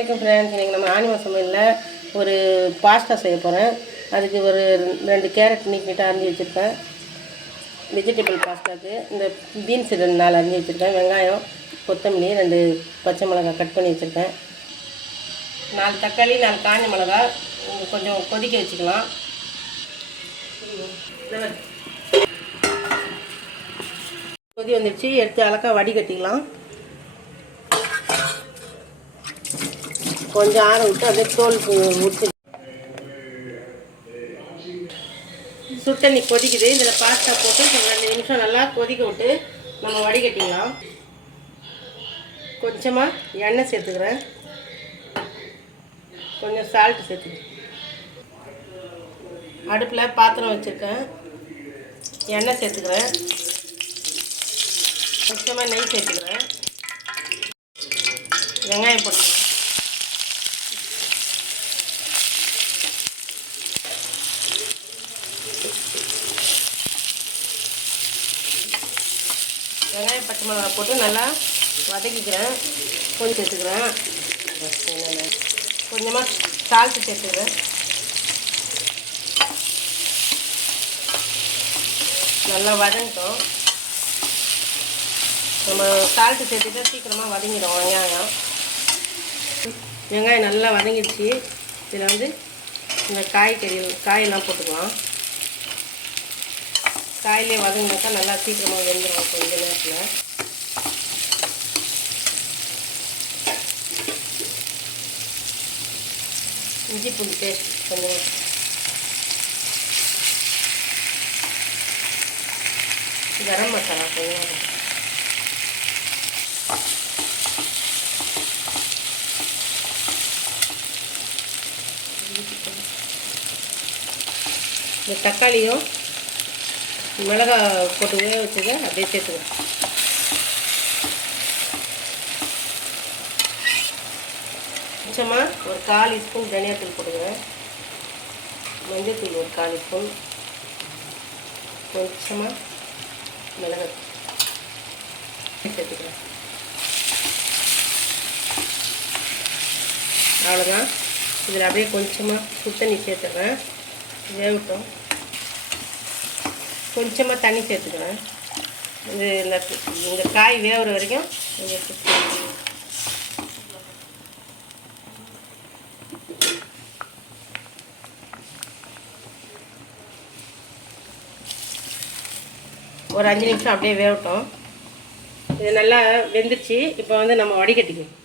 வணக்கம் ஃப்ரெண்ட்ஸ். இன்றைக்கி நம்ம ஆனிமா சமையலில் ஒரு பாஸ்தா செய்ய போகிறேன். அதுக்கு ஒரு 2 கேரட் நீக்கிட்டு அரிஞ்சு வச்சுருக்கேன். வெஜிடபிள் பாஸ்தாவுக்கு இந்த பீன்ஸ் 4 அரிஞ்சு வச்சுருக்கேன். வெங்காயம், கொத்தமல்லி, 2 பச்சை மிளகாய் கட் பண்ணி வச்சுருக்கேன். 4 தக்காளி, 4 காஞ்ச மிளகா கொஞ்சம் கொதிக்க வச்சுக்கலாம். கொதி வந்துடுச்சு, எடுத்து அலக்கா வடிகட்டிக்கலாம். கொஞ்சம் ஆற விட்டு அப்படியே தோல் விட்டு சுட்டண்ணி கொதிக்குது. இதில் பாஸ்தா போட்டு 2 நிமிஷம் நல்லா கொதிக்க விட்டு நம்ம வடிகட்டிக்கலாம். கொஞ்சமாக எண்ணெய் சேர்த்துக்கிறேன், கொஞ்சம் சால்ட்டு சேர்த்துக்கிறேன். அடுப்பில் பாத்திரம் வச்சுருக்கேன், எண்ணெய் சேர்த்துக்கிறேன், கொஞ்சமாக நெய் சேர்த்துக்கிறேன், வெங்காயம் போட்டுக்கிறேன். வெங்காயம் பச்சை மிளகாய் போட்டு நல்லா வதக்கிக்கிறேன். கொஞ்சம் சேர்த்துக்கிறேன், கொஞ்சமாக சால்ட்டு சேர்த்துக்கிறேன். நல்லா வதங்கிட்டோம். நம்ம சால்ட்டு சேர்த்துட்டா சீக்கிரமாக வதங்கிடும் வெங்காயம். வெங்காயம் நல்லா வதங்கிடுச்சு. இதில் இந்த காயெல்லாம் போட்டுக்கலாம். காயிலே வதங்கினாக்கா நல்லா சீக்கிரமாக வெந்துடும். கொஞ்ச நேரத்தில் இஞ்சி பூண்டு பேஸ்ட் கொஞ்சம், கரம் மசாலா கொஞ்சம், இந்த தக்காளியும் மிளகாய் போட்டு வேக வச்சதை அப்படியே சேர்த்துக்கிறேன். கொஞ்சமாக ஒரு 1/4 ஸ்பூன் தனியாத்தூள் போட்டுக்கிறேன். மஞ்சள்தூள் ஒரு 1/4 ஸ்பூன், கொஞ்சமாக மிளகாய் சேர்த்துக்கிறேன். அவ்வளோதான். இதில் அப்படியே கொஞ்சமாக சுத்தண்ணி சேர்த்துக்கிறேன். வேகட்டும். கொஞ்சமாக தண்ணி சேர்த்துக்கிறேன். இந்த காய் வேகிற வரைக்கும் ஒரு 5 நிமிஷம் அப்படியே வேகட்டும். இது நல்லா வெந்துருச்சு. இப்போ நம்ம வடிகட்டிக்கணும்.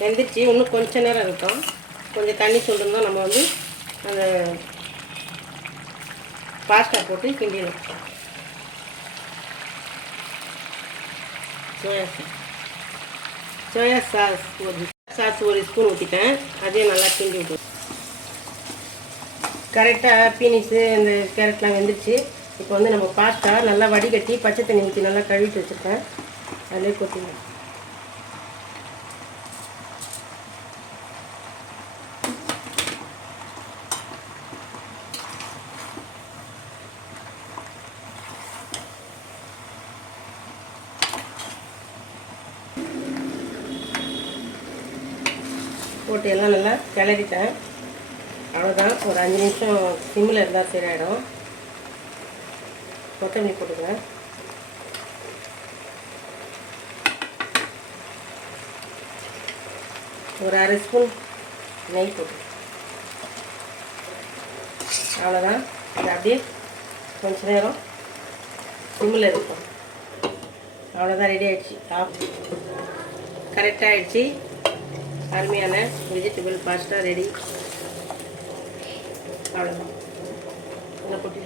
வெந்துருச்சு. இன்னும் கொஞ்சம் நேரம் இருக்கும். கொஞ்சம் தண்ணி சுண்டுனா நம்ம அந்த பாஸ்தா போட்டு கிண்டிடணும். சோயா சாஸ் ஒரு ஸ்பூன் ஊற்றிட்டேன். அதையும் நல்லா கிண்டி விட்டு கரெக்டாக பீனிஸு இந்த கேரட்லாம் வெந்துருச்சு. இப்போ நம்ம பாஸ்தா நல்லா வடிகட்டி பச்சை தண்ணி ஊற்றி நல்லா கழுவிட்டு வச்சுருக்கேன். அதிலே கொட்டிடணும். போட்டு எல்லாம் நல்லா கிளறிட்டேன். அவ்வளோதான். ஒரு 5 நிமிஷம் சிம்மில் இருந்தால் சரியாயிடும். கொத்தமல்லி போட்டுக்கிறேன். ஒரு 1/2 ஸ்பூன் நெய் போட்டு, அவ்வளோதான். இது அப்படியே கொஞ்ச நேரம் சிம்மில் இருக்கும். அவ்வளோதான், ரெடி ஆகிடுச்சு. கரெக்டாக ஆகிடுச்சு. அருமையான வெஜிடபிள் பாஸ்தா ரெடி. அவ்வளோதான். போட்டு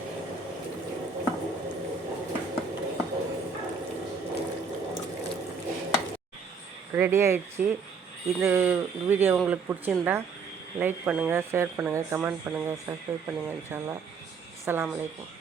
ரெடி ஆகிடுச்சு. இந்த வீடியோ உங்களுக்கு பிடிச்சிருந்தா லைக் பண்ணுங்கள், ஷேர் பண்ணுங்கள், கமெண்ட் பண்ணுங்கள், சப்ஸ்கிரைப் பண்ணுங்கள். இன்ஷா அல்லாஹ். அஸ்ஸலாமு அலைக்கும்.